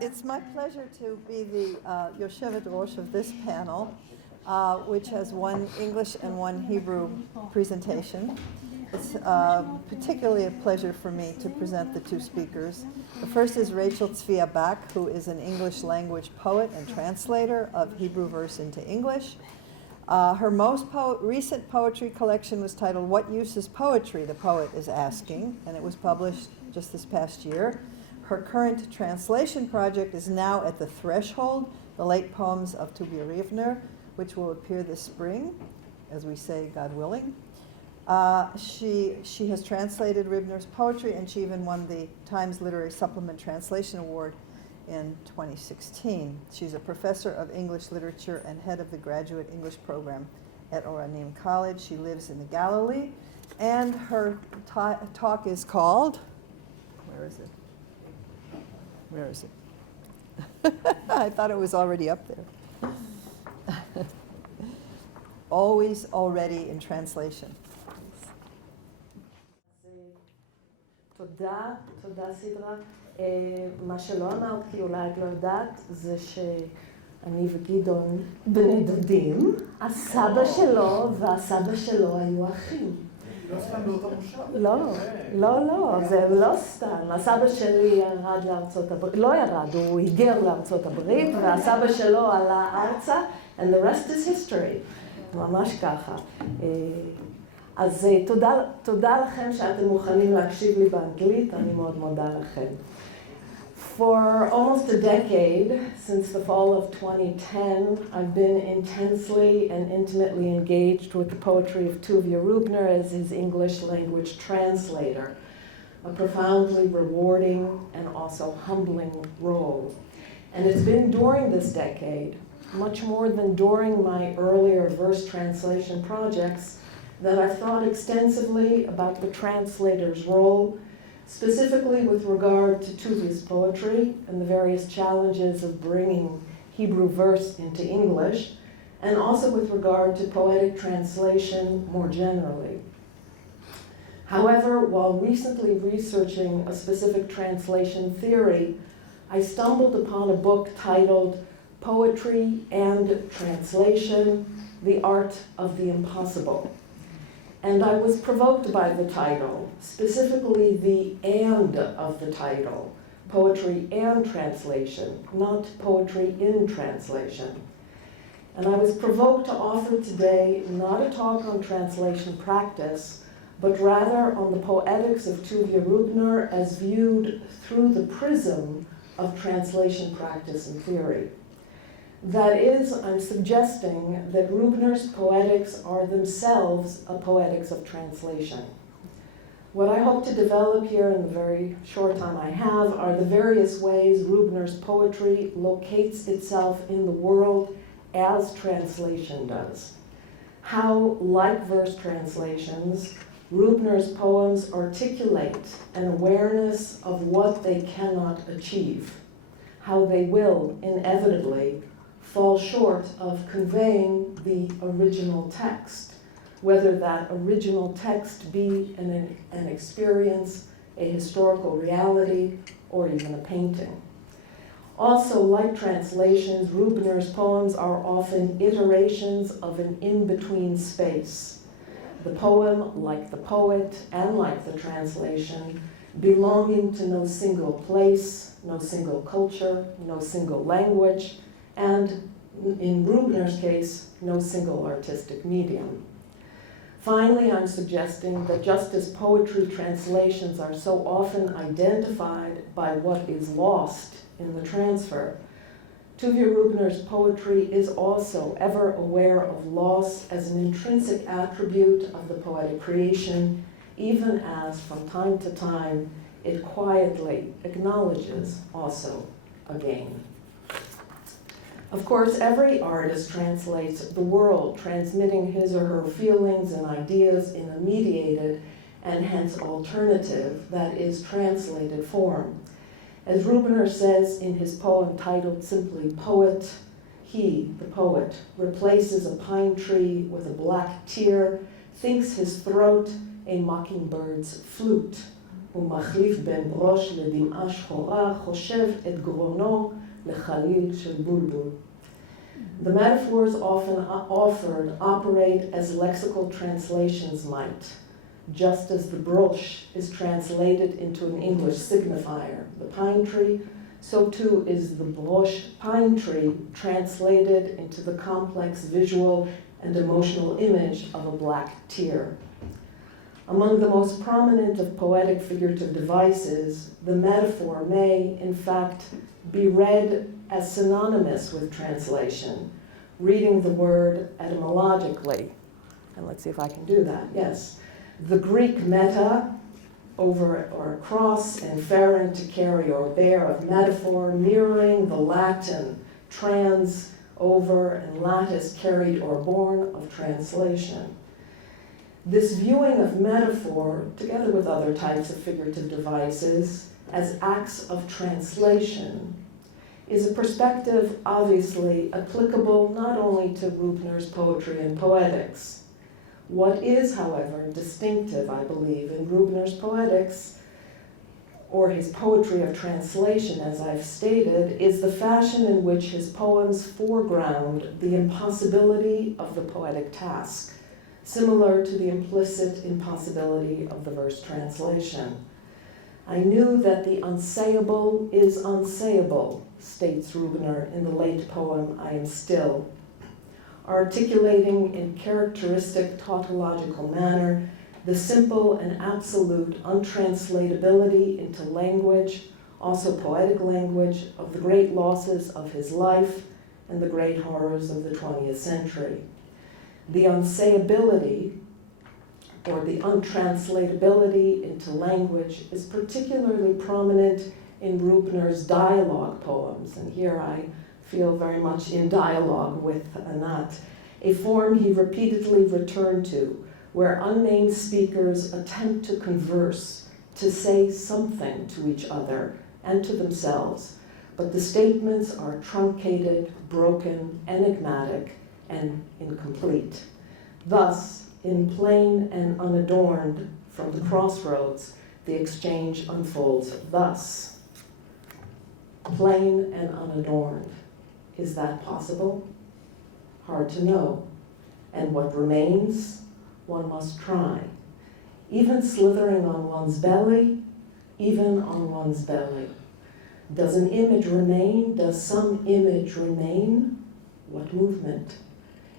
It's my pleasure to be the Yoshevet Rosh of this panel, which has one English and one Hebrew presentation. It's particularly a pleasure for me to present the two speakers. The first is Rachel Tzvia Back, who is an English language poet and translator of Hebrew verse into English. Her most recent poetry collection was titled "What Use is Poetry? The Poet is Asking," and it was published just this past year. Her current translation project is Now at the Threshold, the late poems of Tuvia Rübner, which will appear this spring, as we say, God willing. She has translated Rübner's poetry, and she even won the Times Literary Supplement Translation Award in 2016. She's a professor of English literature and head of the graduate English program at Oranim College. She lives in the Galilee, and her talk is called, where is it? Where is it? I thought it was already up there. Always already in translation. תודה סדרה. מה שלא אמרת, כי אולי את לא יודעת, זה שאני וגדעון בני דודים. הסבא שלו והסבא שלו היו אחים. לא סתם באותו מושב? לא, זה לא סתם. הסבא שלי ירד לארצות הברית, לא ירד, הוא היגר לארצות הברית, והסבא שלו עלה ארצה, and the rest is history. ממש ככה. אז תודה לכם שאתם מוכנים להקשיב לי באנגלית, אני מאוד מודה לכם. For almost a decade, since the fall of 2010, I've been intensely and intimately engaged with the poetry of Tuvia Rübner as his English language translator, a profoundly rewarding and also humbling role. And it's been during this decade, much more than during my earlier verse translation projects, that I've thought extensively about the translator's role, specifically with regard to Tuvia's poetry and the various challenges of bringing Hebrew verse into English, and also with regard to poetic translation more generally. However, while recently researching a specific translation theory, I stumbled upon a book titled Poetry and Translation, The Art of the Impossible. And I was provoked by the title, specifically the "and" of the title, poetry and translation, not poetry in translation. And I was provoked to offer today not a talk on translation practice, but rather on the Poetics of Tuvia Rübner as viewed through the prism of translation practice and theory. That is, I'm suggesting that Rübner's poetics are themselves a poetics of translation. What I hope to develop here in the very short time I have are the various ways Rübner's poetry locates itself in the world as translation does. How, like verse translations, Rübner's poems articulate an awareness of what they cannot achieve, how they will inevitably fall short of conveying the original text, whether that original text be an experience, a historical reality, or even a painting. Also, like translations, Rübner's poems are often iterations of an in-between space. The poem, like the poet, and like the translation, belonging to no single place, no single culture, no single language, and in Rübner's case, no single artistic medium. Finally, I'm suggesting that just as poetry translations are so often identified by what is lost in the transfer, Tuvia Rübner's poetry is also ever aware of loss as an intrinsic attribute of the poetic creation, even as from time to time it quietly acknowledges also a gain. Of course, every artist translates the world, transmitting his or her feelings and ideas in a mediated and hence alternative, that is, translated form. As Rübner says in his poem titled simply Poet, he, the poet, replaces a pine tree with a black tear, thinks his throat a mockingbird's flute, הוא מחליף בין ברוש לדמעה שחורה, חושב את גרונו לחליל של בולבול. The metaphors often offered operate as lexical translations might, just as the brosh is translated into an English signifier, the pine tree, so too is the brosh pine tree translated into the complex visual and emotional image of a black tear. Among the most prominent of poetic figurative devices, the metaphor may, in fact, be read as synonymous with translation, reading the word etymologically. And let's see if I can do that, yes. The Greek meta, over or across, and ferent to carry or bear of metaphor, mirroring the Latin trans, over, and lattice carried or born of translation. This viewing of metaphor, together with other types of figurative devices, as acts of translation, is a perspective obviously applicable not only to Rübner's poetry and poetics. What is, however, distinctive, I believe, in Rübner's poetics, or his poetry of translation, as I've stated, is the fashion in which his poems foreground the impossibility of the poetic task, similar to the implicit impossibility of the verse translation. I knew that the unsayable is unsayable, states Rübner in the late poem, I Am Still, articulating in characteristic tautological manner the simple and absolute untranslatability into language, also poetic language, of the great losses of his life and the great horrors of the 20th century. The unsayability, or the untranslatability into language, is particularly prominent in Rübner's dialogue poems, and here I feel very much in dialogue with Anat, a form he repeatedly returned to, where unnamed speakers attempt to converse, to say something to each other and to themselves, but the statements are truncated, broken, enigmatic, and incomplete. Thus, in plain and unadorned, from the crossroads, the exchange unfolds thus. Plain and unadorned. Is that possible? Hard to know. And what remains? One must try. Even slithering on one's belly, even on one's belly. Does an image remain? Does some image remain? What movement?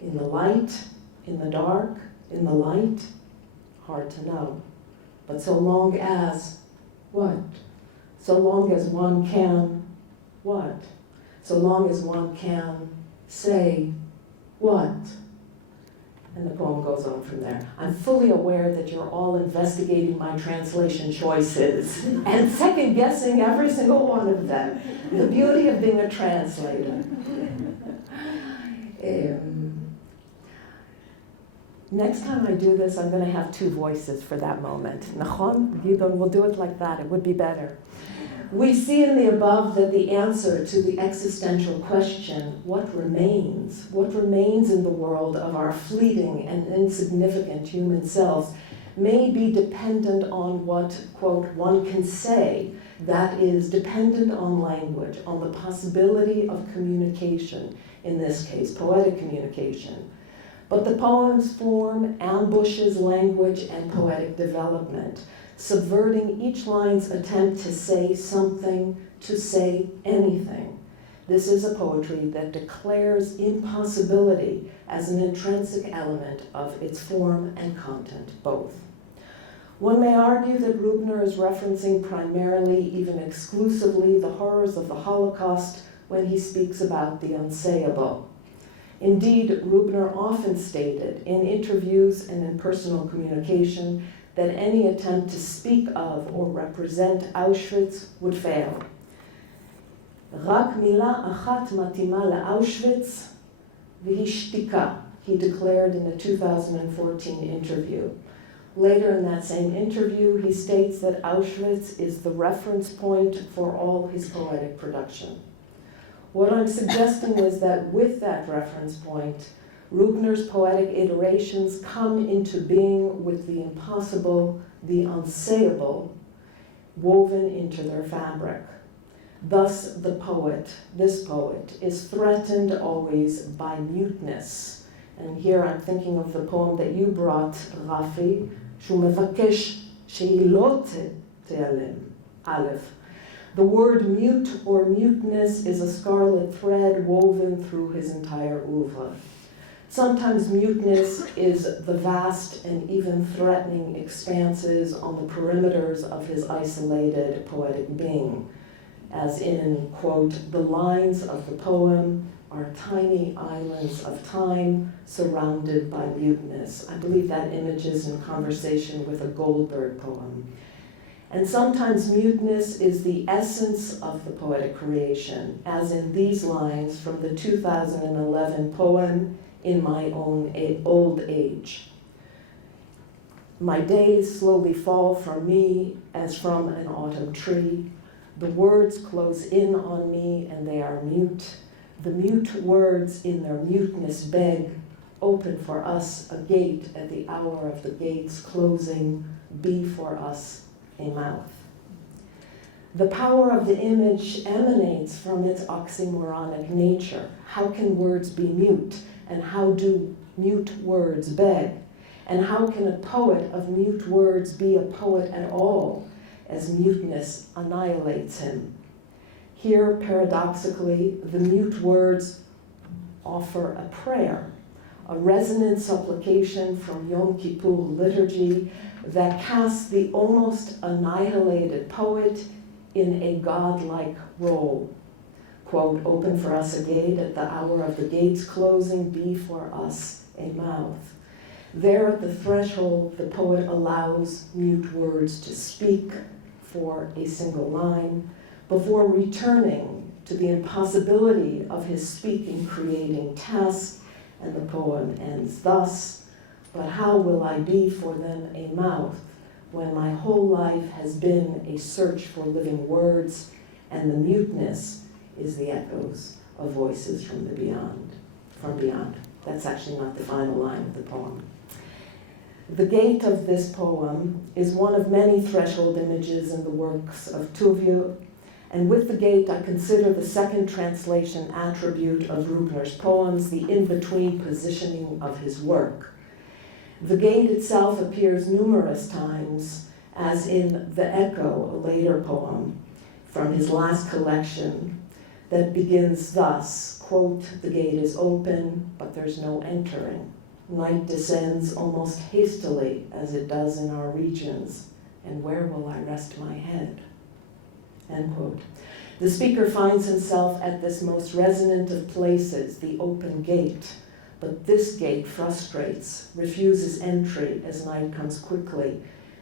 In the light, in the dark, in the light? Hard to know. But so long as, what? So long as one can, what? So long as one can say, what? And the poem goes on from there. I'm fully aware that you're all investigating my translation choices and second-guessing every single one of them. The beauty of being a translator. Next time I do this, I'm going to have two voices for that moment. Nachon, Gidon, we'll do it like that. It would be better. We see in the above that the answer to the existential question, what remains in the world of our fleeting and insignificant human selves, may be dependent on what, quote, one can say, that is, dependent on language, on the possibility of communication, in this case, poetic communication. But the poem's form ambushes language and poetic development, subverting each line's attempt to say something, to say anything. This is a poetry that declares impossibility as an intrinsic element of its form and content, both. One may argue that Rübner is referencing primarily, even exclusively, the horrors of the Holocaust when he speaks about the unsayable. Indeed, Rübner often stated in interviews and in personal communication that any attempt to speak of or represent Auschwitz would fail. רק מילה אחת מתאימה לאושוויץ והיא שתיקה, he declared in a 2014 interview. Later in that same interview, he states that Auschwitz is the reference point for all his poetic production. What I'm suggesting is that with that reference point, Rübner's poetic iterations come into being with the impossible, the unsayable, woven into their fabric. Thus the poet, this poet, is threatened always by muteness. And here I'm thinking of the poem that you brought, Rafi, שהוא מבקש שהיא לא תיעלם, Aleph. The word mute or muteness is a scarlet thread woven through his entire oeuvre. Sometimes muteness is the vast and even threatening expanses on the perimeters of his isolated poetic being, as in, quote, the lines of the poem are tiny islands of time surrounded by muteness. I believe that image is in conversation with a Goldberg poem. And sometimes muteness is the essence of the poetic creation, as in these lines from the 2011 poem, In My Own Old Age. My days slowly fall from me as from an autumn tree. The words close in on me and they are mute. The mute words in their muteness beg, open for us a gate at the hour of the gate's closing, be for us a mouth. The power of the image emanates from its oxymoronic nature. How can words be mute? And how do mute words beg? And how can a poet of mute words be a poet at all, as muteness annihilates him? Here, paradoxically, the mute words offer a prayer, a resonant supplication from Yom Kippur liturgy that casts the almost annihilated poet in a godlike role. Quote, open for us a gate at the hour of the gate's closing, be for us a mouth. There at the threshold, the poet allows mute words to speak for a single line before returning to the impossibility of his speaking creating task, and the poem ends thus, but how will I be for them a mouth when my whole life has been a search for living words, and the muteness is the echoes of voices from the beyond. That's actually not the final line of the poem. The gate of this poem is one of many threshold images in the works of Tuvia, and with the gate I consider the second translation attribute of Rübner's poems, the in-between positioning of his work. The gate itself appears numerous times, as in The Echo, a later poem from his last collection, that begins thus, quote, the gate is open, but there's no entering. Night descends almost hastily, as it does in our regions, and where will I rest my head? End quote. The speaker finds himself at this most resonant of places, the open gate, but this gate frustrates, refuses entry as night comes quickly.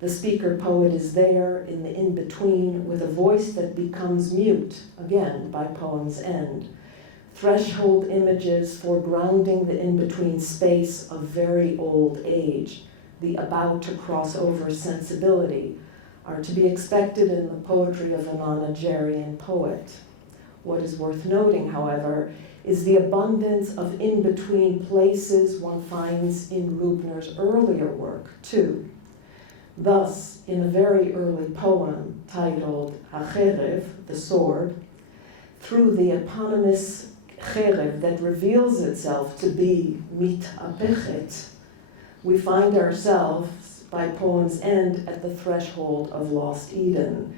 The speaker poet is there in the in-between with a voice that becomes mute, again, by poem's end. Threshold images for grounding the in-between space of very old age, the about to cross over sensibility, are to be expected in the poetry of a nonagerian poet. What is worth noting, however, is the abundance of in-between places one finds in Rübner's earlier work, too. Thus, in a very early poem titled HaCherev, the sword, through the eponymous cherev that reveals itself to be mitapechet, we find ourselves, by poem's end, at the threshold of lost Eden.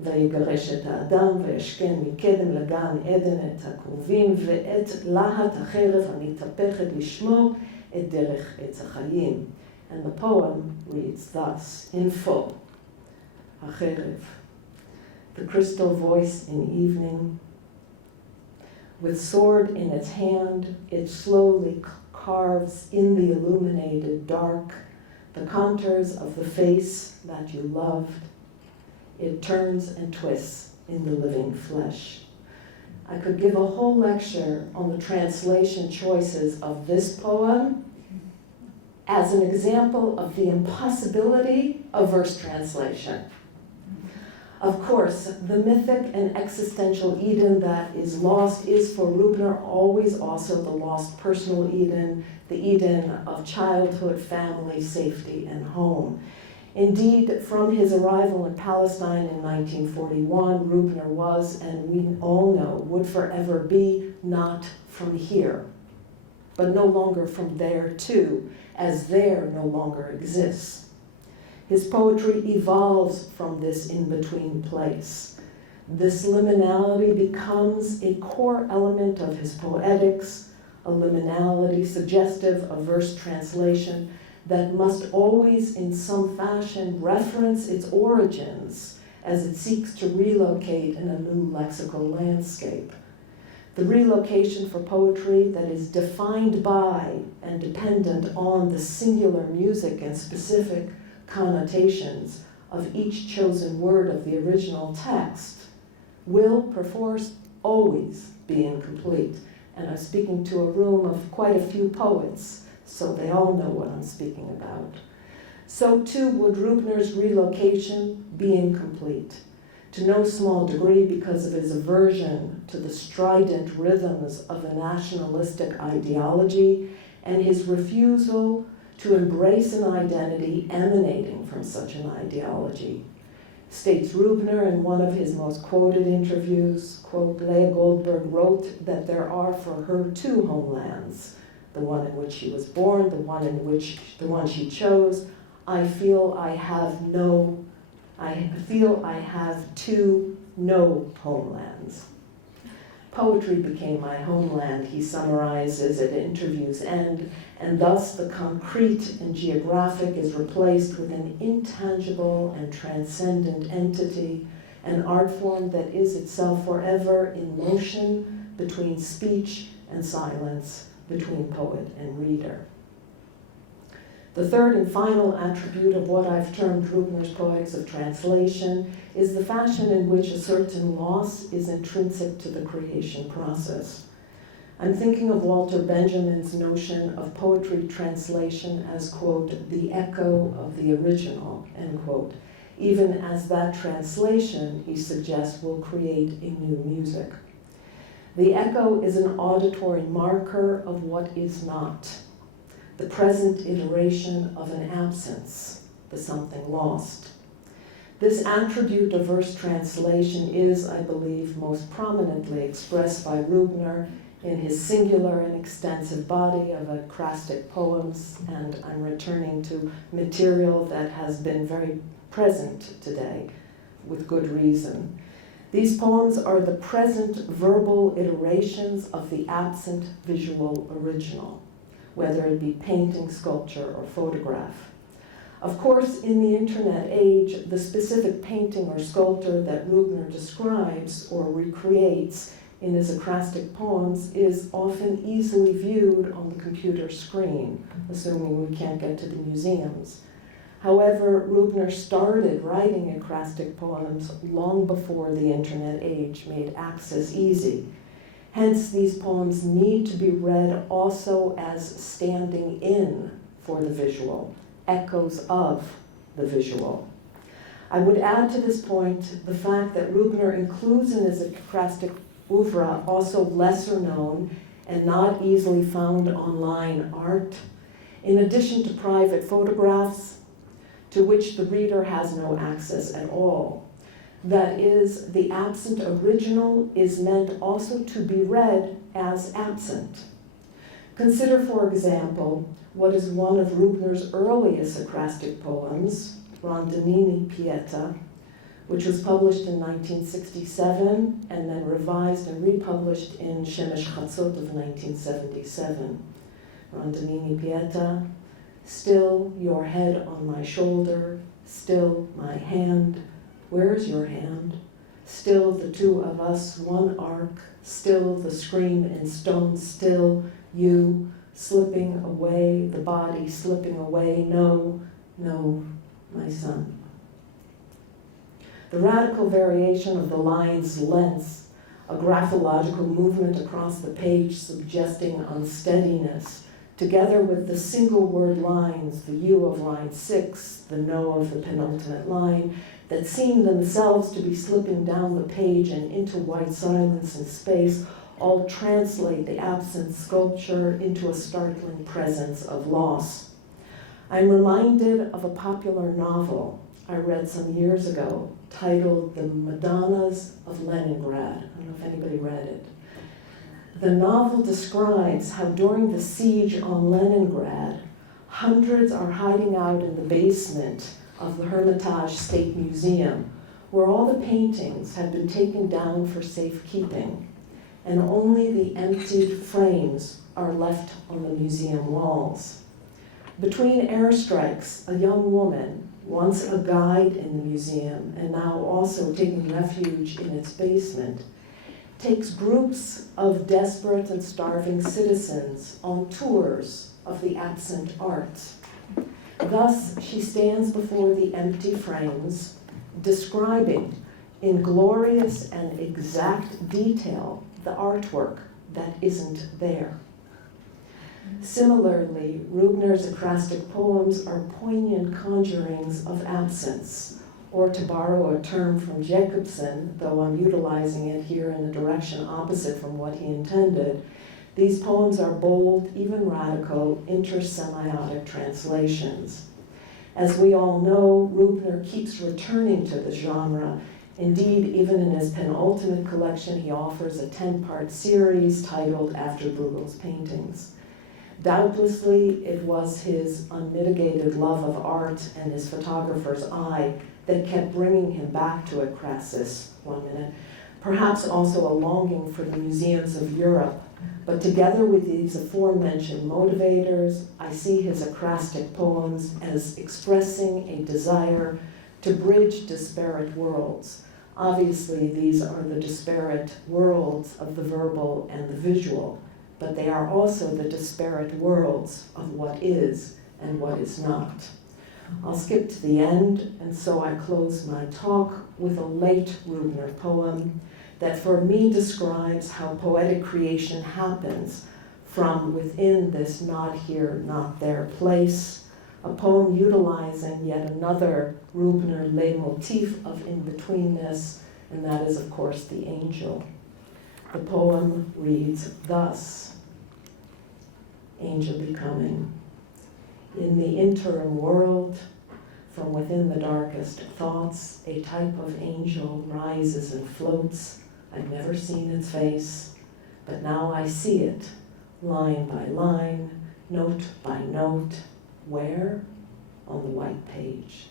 ויגרש את האדם וישכן מקדם לגן עדן את הקרובים ואת להט החרב המתהפכת לשמור את דרך עץ החיים. And the poem reads thus, in full, HaCherev, the crystal voice in evening. With sword in its hand, it slowly carves in the illuminated dark the contours of the face that you loved. It turns and twists in the living flesh. I could give a whole lecture on the translation choices of this poem as an example of the impossibility of verse translation. Of course, the mythic and existential Eden that is lost is for Rübner always also the lost personal Eden, the Eden of childhood, family, safety, and home. Indeed, from his arrival in Palestine in 1941, Rübner was, and we all know, would forever be not from here, but no longer from there too, as there no longer exists. His poetry evolves from this in-between place. This liminality becomes a core element of his poetics, a liminality suggestive of verse translation that must always in some fashion reference its origins as it seeks to relocate in a new lexical landscape. The relocation for poetry that is defined by and dependent on the singular music and specific connotations of each chosen word of the original text will perforce always be incomplete. And I'm speaking to a room of quite a few poets, so they all know what I'm speaking about. So too would Rübner's relocation be incomplete, to no small degree because of his aversion to the strident rhythms of a nationalistic ideology and his refusal to embrace an identity emanating from such an ideology. States Rübner in one of his most quoted interviews, quote, Leah Goldberg wrote that there are for her two homelands, the one in which she was born, the one she chose. I feel I have two no homelands. Poetry became my homeland, he summarizes at interview's end, and thus the concrete and geographic is replaced with an intangible and transcendent entity, an art form that is itself forever in motion between speech and silence, between poet and reader. The third and final attribute of what I've termed Rübner's Poetics of Translation is the fashion in which a certain loss is intrinsic to the creation process. I'm thinking of Walter Benjamin's notion of poetry translation as, quote, the echo of the original, end quote, even as that translation, he suggests, will create a new music. The echo is an auditory marker of what is not, the present iteration of an absence, the something lost. This attribute of verse translation is, I believe, most prominently expressed by Rübner in his singular and extensive body of acrostic poems, and I'm returning to material that has been very present today, with good reason. These poems are the present verbal iterations of the absent visual original, whether it be painting, sculpture, or photograph. Of course, in the internet age, the specific painting or sculpture that Rübner describes or recreates in his acrostic poems is often easily viewed on the computer screen, assuming we can't get to the museums. However, Rübner started writing acrostic poems long before the internet age made access easy. Hence, these poems need to be read also as standing in for the visual, echoes of the visual. I would add to this point the fact that Rübner includes in his acrostic oeuvre also lesser known and not easily found online art, in addition to private photographs to which the reader has no access at all. That is, the absent original is meant also to be read as absent. Consider, for example, what is one of Rübner's earliest acrostic poems, Rondinini Pieta, which was published in 1967 and then revised and republished in Shemesh Chatzot of 1977. Rondinini Pieta, still your head on my shoulder, still my hand, where's your hand? Still the two of us, one arc, still the scream in stone, still you slipping away, the body slipping away, no, no, my son. The radical variation of the line's lengths, a graphological movement across the page suggesting unsteadiness, together with the single word lines, the you of line 6, the no of the penultimate line, that seem themselves to be slipping down the page and into white silence and space, all translate the absent sculpture into a startling presence of loss. I'm reminded of a popular novel I read some years ago titled The Madonnas of Leningrad. I don't know if anybody read it. The novel describes how during the siege on Leningrad, hundreds are hiding out in the basement of the Hermitage State Museum, where all the paintings had been taken down for safekeeping, and only the emptied frames are left on the museum walls. Between airstrikes, a young woman, once a guide in the museum and now also taking refuge in its basement, takes groups of desperate and starving citizens on tours of the absent art. Thus, she stands before the empty frames, describing in glorious and exact detail the artwork that isn't there. Similarly, Rübner's acrostic poems are poignant conjurings of absence, or to borrow a term from Jacobson, though I'm utilizing it here in the direction opposite from what he intended, these poems are bold, even radical, intersemiotic translations. As we all know, Rübner keeps returning to the genre. Indeed, even in his penultimate collection, he offers a 10-part series titled After Bruegel's Paintings. Doubtlessly, it was his unmitigated love of art and his photographer's eye that kept bringing him back to Acrassus, perhaps also a longing for the museums of Europe. But together with these aforementioned motivators, I see his acrostic poems as expressing a desire to bridge disparate worlds. Obviously, these are the disparate worlds of the verbal and the visual, but they are also the disparate worlds of what is and what is not. I'll skip to the end, and so I close my talk with a late Rübner poem that for me describes how poetic creation happens from within this not here, not there place, a poem utilizing yet another Rübner leitmotif of in-betweenness, and that is, of course, the angel. The poem reads thus: Angel becoming. In the interim world, from within the darkest thoughts, a type of angel rises and floats. I've never seen its face, but now I see it, line by line, note by note. Where? On the white page.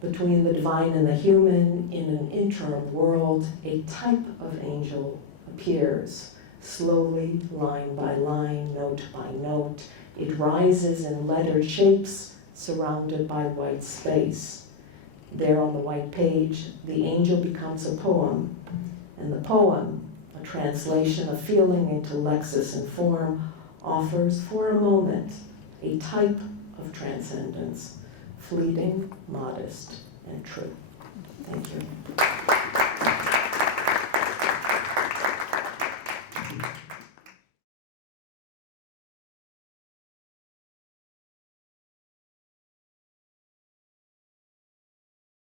Between the divine and the human, in an interim world, a type of angel appears, slowly, line by line, note by note. It rises in lettered shapes, surrounded by white space. There on the white page, the angel becomes a poem, and the poem, a translation of feeling into lexis and form, offers for a moment a type of transcendence, fleeting, modest, and true. Thank you.